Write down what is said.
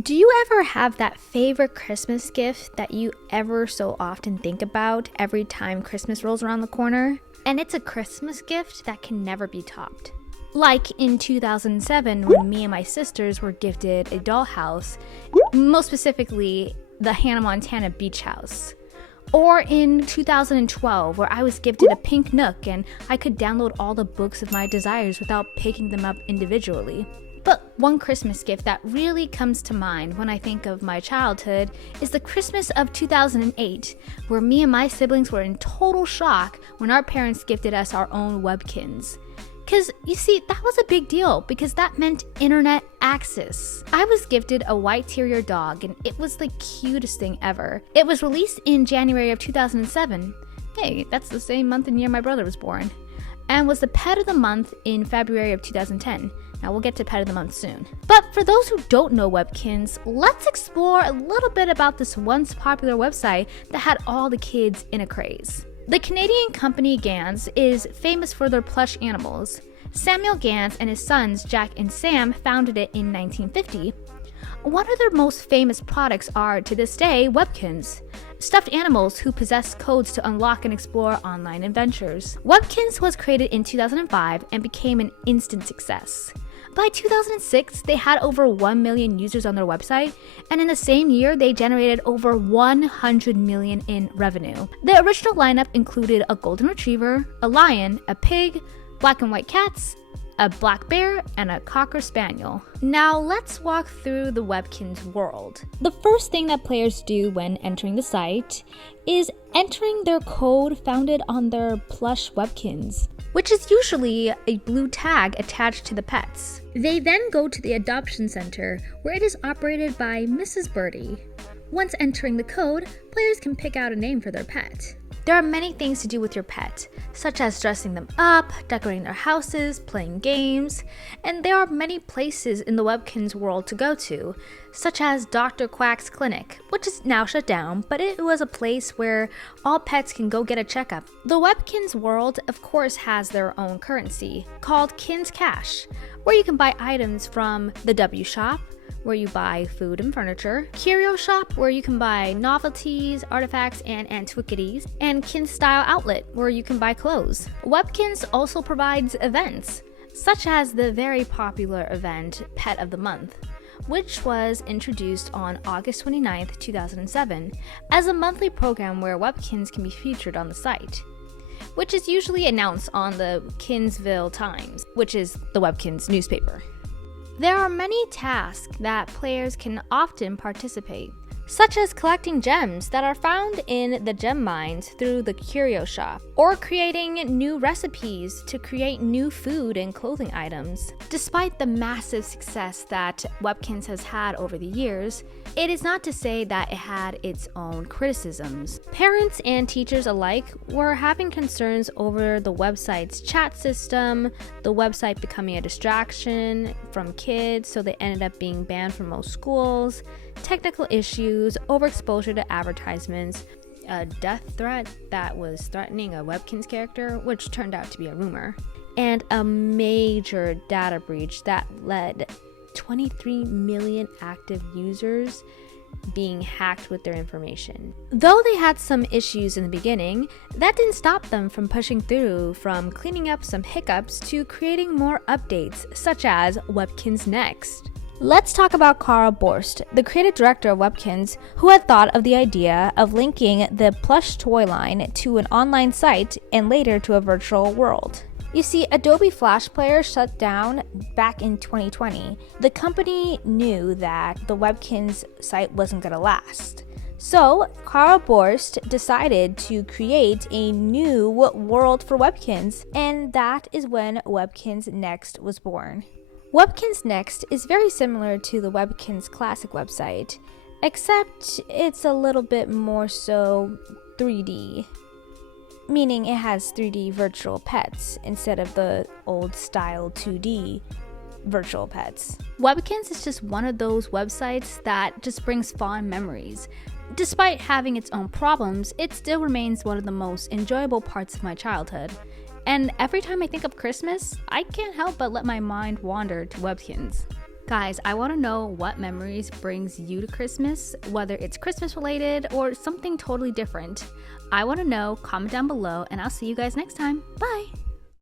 Do you ever have that favorite Christmas gift that you ever so often think about every time Christmas rolls around the corner? And it's a Christmas gift that can never be topped. Like in 2007 when me and my sisters were gifted a dollhouse, most specifically the Hannah Montana beach house. Or in 2012 where I was gifted a pink Nook and I could download all the books of my desires without picking them up individually. But one Christmas gift that really comes to mind when I think of my childhood is the Christmas of 2008, where me and my siblings were in total shock when our parents gifted us our own Webkinz. Because, you see, that was a big deal because that meant internet access. I was gifted a white terrier dog and it was the cutest thing ever. It was released in January of 2007. Hey, that's the same month and year my brother was born. And was the pet of the month in February of 2010. Now we'll get to pet of the month soon. But for those who don't know Webkinz, let's explore a little bit about this once popular website that had all the kids in a craze. The Canadian company Ganz is famous for their plush animals. Samuel Ganz and his sons Jack and Sam founded it in 1950. One of their most famous products are, to this day, Webkinz, stuffed animals who possess codes to unlock and explore online adventures. Webkinz was created in 2005 and became an instant success. By 2006, they had over 1 million users on their website, and in the same year, they generated over 100 million in revenue. The original lineup included a golden retriever, a lion, a pig, black and white cats, a black bear, and a cocker spaniel. Now let's walk through the Webkinz world. The first thing that players do when entering the site is entering their code founded on their plush Webkinz, which is usually a blue tag attached to the pets. They then go to the adoption center, where it is operated by Mrs. Birdie. Once entering the code, players can pick out a name for their pet. There are many things to do with your pet, such as dressing them up, decorating their houses, playing games, and there are many places in the Webkinz world to go to, such as Dr. Quack's clinic, which is now shut down, but it was a place where all pets can go get a checkup. The Webkinz world, of course, has their own currency, called Kinz Cash, where you can buy items from the W Shop, where you buy food and furniture, Curio Shop, where you can buy novelties, artifacts, and antiquities, and Kinz Style Outlet, where you can buy clothes. Webkinz also provides events, such as the very popular event Pet of the Month, which was introduced on August 29th, 2007, as a monthly program where Webkinz can be featured on the site, which is usually announced on the Kinzville Times, which is the Webkinz newspaper. There are many tasks that players can often participate, such as collecting gems that are found in the gem mines through the Curio Shop, or creating new recipes to create new food and clothing items. Despite the massive success that Webkinz has had over the years, it is not to say that it had its own criticisms. Parents and teachers alike were having concerns over the website's chat system, the website becoming a distraction from kids, so they ended up being banned from most schools, technical issues, overexposure to advertisements, a death threat that was threatening a Webkinz character, which turned out to be a rumor, and a major data breach that led 23 million active users being hacked with their information. Though they had some issues in the beginning, that didn't stop them from pushing through, from cleaning up some hiccups to creating more updates, such as Webkinz Next. Let's talk about Carl Borst, the creative director of Webkinz, who had thought of the idea of linking the plush toy line to an online site and later to a virtual world. You see, Adobe Flash Player shut down back in 2020. The company knew that the Webkinz site wasn't going to last. So, Carl Borst decided to create a new world for Webkinz, and that is when Webkinz Next was born. Webkinz Next is very similar to the Webkinz Classic website, except it's a little bit more so 3D. Meaning it has 3D virtual pets instead of the old style 2D virtual pets. Webkinz is just one of those websites that just brings fond memories. Despite having its own problems, it still remains one of the most enjoyable parts of my childhood. And every time I think of Christmas, I can't help but let my mind wander to Webkinz. Guys, I want to know what memories brings you to Christmas, whether it's Christmas related or something totally different. I want to know, comment down below, and I'll see you guys next time. Bye!